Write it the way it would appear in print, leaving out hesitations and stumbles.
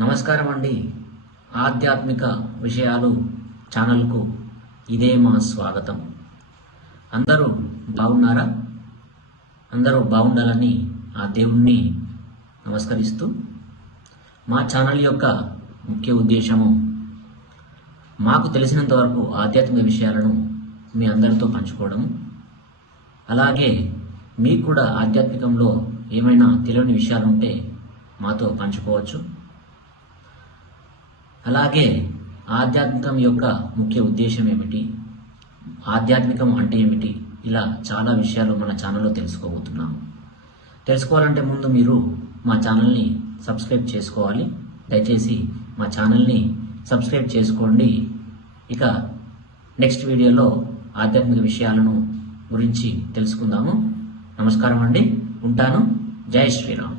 నమస్కారం అండి. ఆధ్యాత్మిక విషయాలు ఛానల్కు ఇదే మా స్వాగతం. అందరూ బాగున్నారా? అందరూ బాగుండాలని ఆ దేవుణ్ణి నమస్కరిస్తూ, మా ఛానల్ యొక్క ముఖ్య ఉద్దేశము మాకు తెలిసినంత వరకు ఆధ్యాత్మిక విషయాలను మీ అందరితో పంచుకోవడం, అలాగే మీకు కూడా ఆధ్యాత్మికంలో ఏమైనా తెలియని విషయాలు ఉంటే మాతో పంచుకోవచ్చు. అలాగే ఆధ్యాత్మికం యొక్క ముఖ్య ఉద్దేశం ఏమిటి, ఆధ్యాత్మికం అంటే ఏమిటి, ఇలా చాలా విషయాలు మన ఛానల్లో తెలుసుకోబోతున్నాము. తెలుసుకోవాలంటే ముందు మీరు మా ఛానల్ని సబ్స్క్రైబ్ చేసుకోవాలి. దయచేసి మా ఛానల్ని సబ్స్క్రైబ్ చేసుకోండి. ఇక నెక్స్ట్ వీడియోలో ఆధ్యాత్మిక విషయాలను గురించి తెలుసుకుందాము. నమస్కారం అండి. ఉంటాను. జై శ్రీరామ్.